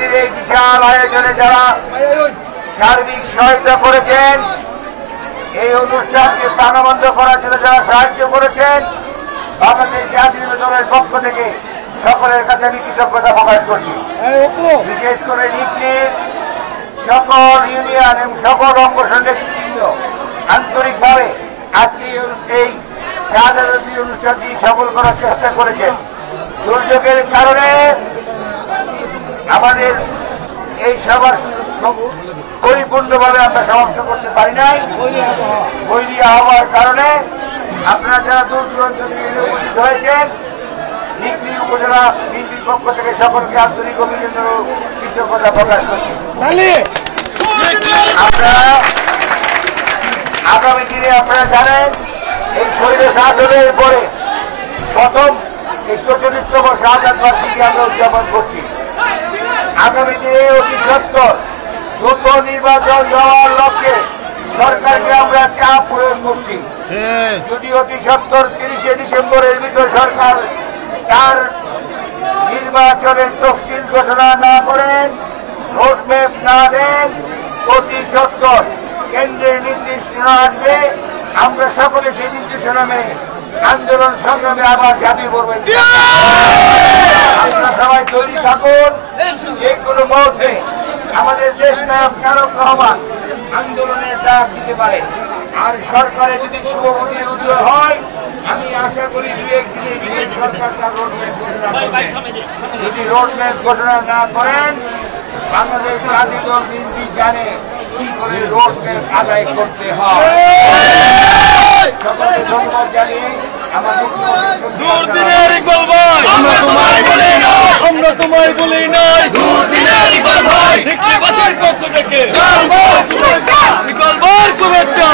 আজকের এই বিশাল আয়োজনে যারা সার্বিক সহায়তা করেছেন, এই অনুষ্ঠানকে প্রাণবন্ত করার জন্য যারা সাহায্য করেছেন, বাংলাদেশ জাতীয় দলের পক্ষ থেকে সকলের কাছে আমি কৃতজ্ঞতা প্রকাশ করছি। বিশেষ করে নিকলির সকল ইউনিয়ন এবং সকল অঙ্গ সংগঠন আন্তরিকভাবে আজকে এই শাহাদাত অনুষ্ঠানটি সফল করার চেষ্টা করেছেন। দুর্যোগের কারণে আমাদের এই সভা পরিপূর্ণভাবে আমরা সমাপ্ত করতে পারি নাই। বৈরী আবহাওয়ার কারণে আপনারা যারা দূর দূরান্ত থেকে উপস্থিত হয়েছেন, নিকলি উপজেলা বিএনপির পক্ষ থেকে সকলকে আন্তরিক অভিনন্দন ও কৃতজ্ঞতা প্রকাশ করছি। আগামী দিনে আপনারা জানেন এই শহীদ শাসনের পরে প্রথম এই ৪৪তম শাহাদাত বার্ষিকী আমরা উদযাপন করছি। আগামী দিনে অতি সত্বর দ্রুত নির্বাচন দেওয়ার লক্ষ্যে সরকারকে আমরা চাপ প্রয়োগ করছি। যদি অতি সত্বর ৩০শে ডিসেম্বরের ভিতর সরকার তার নির্বাচনের তফসিল ঘোষণা না করেন, রোডম্যাপ না দেন, অতি সত্বর কেন্দ্রের নির্দেশনা আসবে, আমরা সকলে সেই নির্দেশনা মেনে আন্দোলন সংগ্রামে আবার ঝাঁপিয়ে পড়বেন। আপনারা সবাই তৈরি থাকুন। যে কোনো মুহূর্তে আমাদের দেশ নায়ক তারেক রহমান আন্দোলনের ডাক দিতে পারে। আর সরকারে যদি শুভমতির উদয় হয়, আমি আশা করি ২-১ দিনের ভিতরে সরকার তার রোডম্যাপ ঘোষণা করবে। যদি রোডম্যাপ ঘোষণা না করেন, বাংলাদেশ জাতীয় দল বিএনপি জানে কি করে রোডম্যাপ আদায় করতে হয়। সকলকে ধন্যবাদ জানিয়ে আমাদের দুর্দিনের ইকবাল ভাই, আমরা তোমায় বলি নাই, আমরা তোমায় বলি নাই, দুর্দিনের ইকবাল ভাই, নিকলিবাসীর পক্ষ থেকে ইকবাল ভাই শুভেচ্ছা।